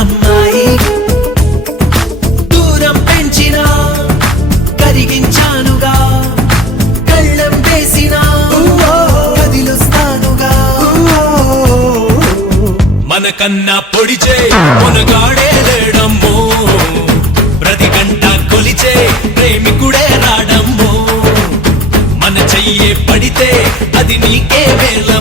అమ్మాయి దూరం పెంచినా కరిగించానుగా కళ్ళం వేసినా కదిలుస్తానుగా మనకన్నా పొడిచే కొనగాడే లేడమ్మో ప్రతి గంట కొలిచే ప్రేమికుడే రాడమ్మో మన చెయ్యే పడితే అది నీకే వేల